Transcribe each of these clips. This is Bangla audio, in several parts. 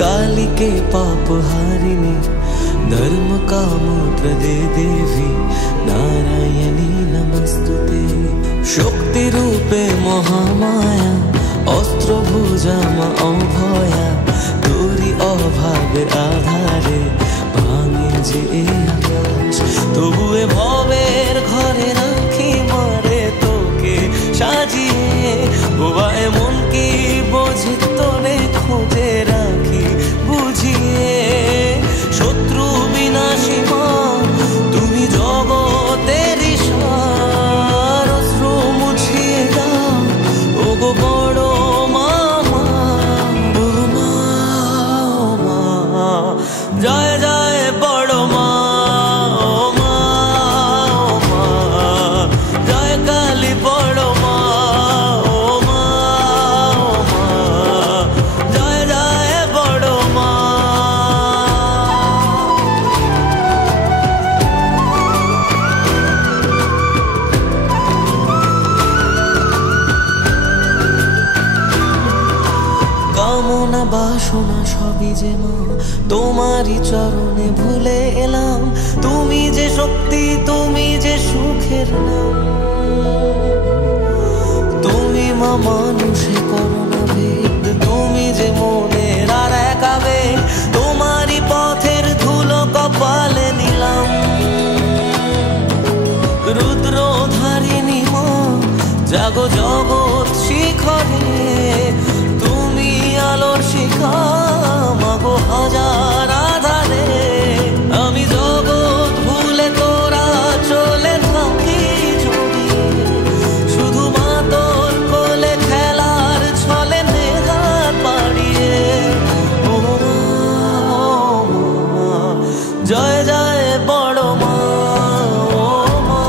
काली के पाप हारिणी धर्म काम प्रदे देवी नारायणी नमस्तुते। शक्ति रूपे महामाया अस्त्र भुजा मा अभया तोरी अभावे आधारे भांगे जे आकाश तबुए भवेर घरे राखी मारे तोके साजिए बाबा एमन की बोझे तोरे खोजे राखी बुझिए शत्रु विनाशी मा तुमी जगतेर ईश्वर अश्रु मुछिए दाओ ओगो बड़ो मामा ओ मा जय जय बड़ो मा ओ मा जय काली बड़ो मा ओ मा जय जय बड़ो मा। कामना बासना सबই যে মা তোমারই চরণে ভুলে এলাম তুমি যে শক্তি তুমি যে সুখের নাম তুমি মা মানুষে করো না ভেদ তুমি যে মনের আর এক আবেগ তোমারই পথের ধুলো কপালে নিলাম রুদ্রধারিণী মা জাগো জগৎ শিখরে তুমি আলোর শিখা মাগো হাজার আধারে আমি জগৎ ভুলে তোরা চলে থাকি জড়িয়ে শুধু মা তোর কোলে খেলার ছলে নেহাত বাড়িয়ে ও মা জয় জয় বড় মা ও মা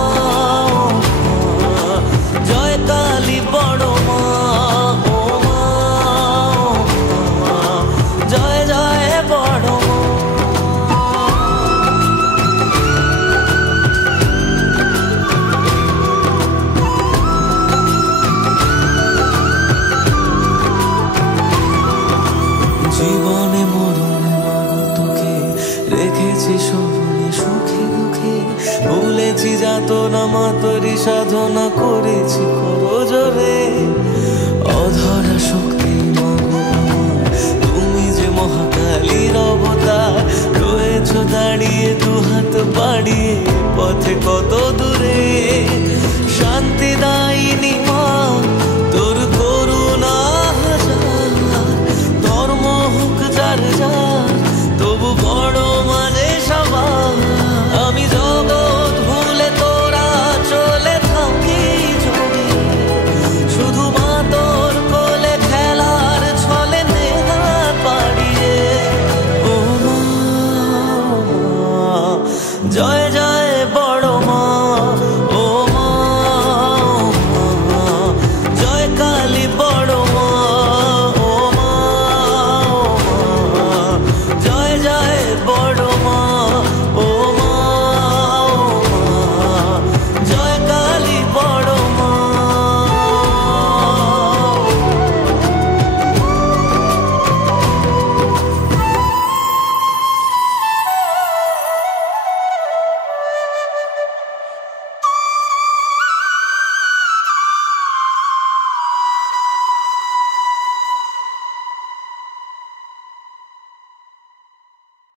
জয় কালী বড় মা ও মা জয় জয় বড় মা। জীবনে মরণে মাগো তোকে রেখেছি স্মরণে সুখে দুঃখে ভুলেছি যাতনা মা তোরই সাধনা করেছি করজোরে অধরা শক্তি মাগো আমার তুমি যে মহাকালীর অবতার রয়েছো দাঁড়িয়ে দুহাত বাড়িয়ে পথে কত দূরে শান্তি দায়িনী মা তোর করুণা হাজার ধর্ম হোক যার যার